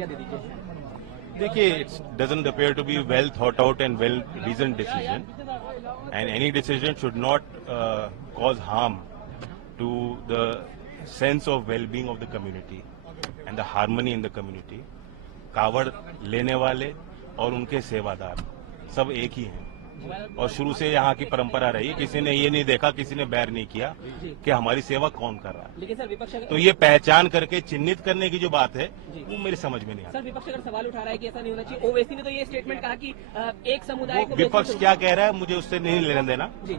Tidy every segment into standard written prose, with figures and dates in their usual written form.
भैया दे दीजिए। देखिए, it doesn't appear to be well thought out and well reasoned decision, and any decision should not cause harm to the sense of well-being of the community and the harmony in the community. कावड़ लेने वाले और उनके सेवादार सब एक ही हैं और शुरू से यहाँ की परंपरा रही। किसी ने ये नहीं देखा, किसी ने बैर नहीं किया कि हमारी सेवा कौन कर रहा है। लेकिन सर विपक्ष तो ये पहचान करके चिन्हित करने की जो बात है वो मेरी समझ में नहीं आती। सर विपक्ष अगर सवाल उठा रहा है कि ऐसा नहीं होना चाहिए, ओवैसी ने तो ये स्टेटमेंट कहा कि एक समुदाय को विपक्ष क्या कह रहा है मुझे उससे नहीं लेना देना। जी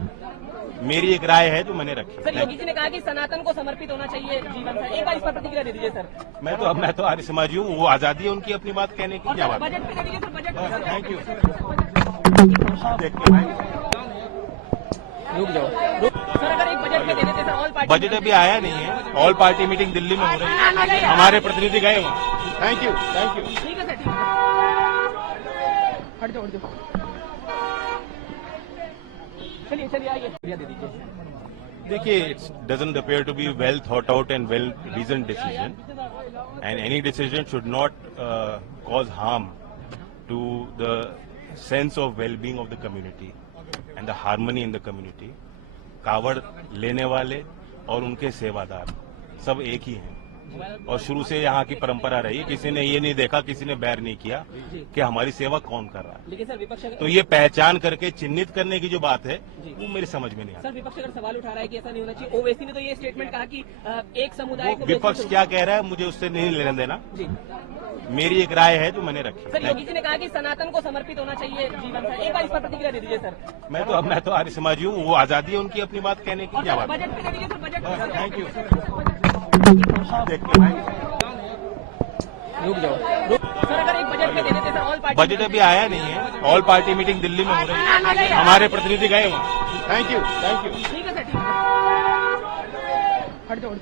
मेरी एक राय है जो मैंने रखी। सर योगी जी ने कहा कि सनातन को समर्पित होना चाहिए जीवन सर, एक बार इस पर प्रतिक्रिया दे दीजिए सर। मैं तो आर्य समाजी हूँ, वो आजादी है उनकी अपनी बात कहने की। क्या बात? बजट पे दे दीजिए सर, बजट। Thank you. रुक जाओ सर, अगर एक बजट पे दे देते सर, ऑल पार्टी बजट अभी आया नहीं है, ऑल पार्टी मीटिंग दिल्ली में हो रही है, हमारे प्रतिनिधि गए वहाँ। Thank you. ठीक है सर, ठीक है। हट जाओ। चलिए आइए भैया दे दीजिए। देखिए, it doesn't appear to be well thought out and well reasoned decision, and any decision should not cause harm to the sense of well-being of the community and the harmony in the community. कावड़ लेने वाले और उनके सेवादार सब एक ही हैं और शुरू से यहाँ की परंपरा रही। किसी ने ये नहीं देखा, किसी ने बैर नहीं किया कि हमारी सेवा कौन कर रहा है। लेकिन सर विपक्ष तो ये पहचान करके चिन्हित करने की जो बात है वो मेरी समझ में नहीं आती। सर विपक्ष अगर सवाल उठा रहा है कि ऐसा नहीं होना चाहिए, ओवैसी ने तो ये स्टेटमेंट कहा कि एक समुदाय को विपक्ष क्या कह रहा है मुझे उससे नहीं लेना देना। जी मेरी एक राय है जो मैंने रखी। सर योगी जी ने कहा कि सनातन को समर्पित होना चाहिए जीवन सर, एक बार इस पर प्रतिक्रिया दे दीजिए सर। मैं तो आर्य समाजी हूँ, वो आजादी है उनकी अपनी बात कहने की। क्या बात? बजट पे दे दीजिए सर, बजट। Thank you. रुक जाओ सर, अगर एक बजट पे दे देते सर, ऑल पार्टी। बजट अभी आया नहीं है, ऑल पार्टी मीटिंग दिल्ली में हो रही है, हमारे प्रतिनिधि गए वहाँ। Thank you. ठीक है सर, ठीक है। हट जाओ।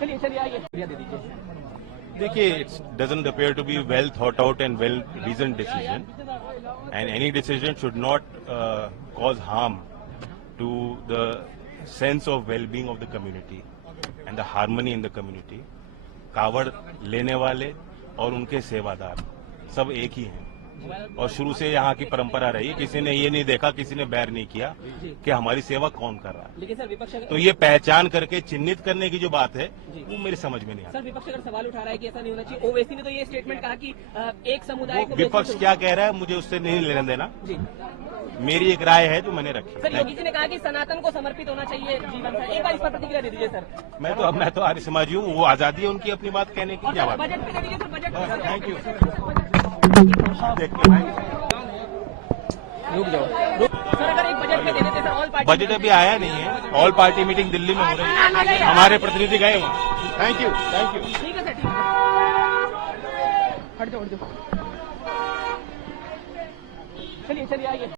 चलिए आइए भैया दे दीजिए। देखिए, it doesn't appear to be well thought out and well reasoned decision, and any decision should not cause harm to the sense of well-being of the community and the harmony in the community. कावड़ लेने वाले और उनके सेवादार सब एक ही हैं और शुरू से यहाँ की परंपरा रही। किसी ने ये नहीं देखा, किसी ने बैर नहीं किया कि हमारी सेवा कौन कर रहा है। लेकिन सर विपक्ष तो ये पहचान करके चिन्हित करने की जो बात है वो मेरी समझ में नहीं आती। सर विपक्ष अगर सवाल उठा रहा है कि ऐसा नहीं होना चाहिए, ओवैसी ने तो ये स्टेटमेंट कहा कि एक समुदाय को विपक्ष क्या कह रहा है मुझे उससे नहीं लेना देना। जी मेरी एक राय है जो मैंने रखी। सर योगी जी ने कहा कि सनातन को समर्पित होना चाहिए जीवन सर, एक बार इस पर प्रतिक्रिया दे दीजिए सर। मैं तो आर्य समाजी हूँ, वो आजादी है उनकी अपनी बात कहने की। क्या बात? बजट पे दे दीजिए सर, बजट। Thank you. रुक जाओ सर, अगर एक बजट पे दे देते सर, ऑल पार्टी। बजट अभी आया नहीं है, ऑल पार्टी मीटिंग दिल्ली में हो रही है, हमारे प्रतिनिधि गए वहाँ। Thank you. ठीक है सर, ठीक है। हट जाओ। चलिए आइए।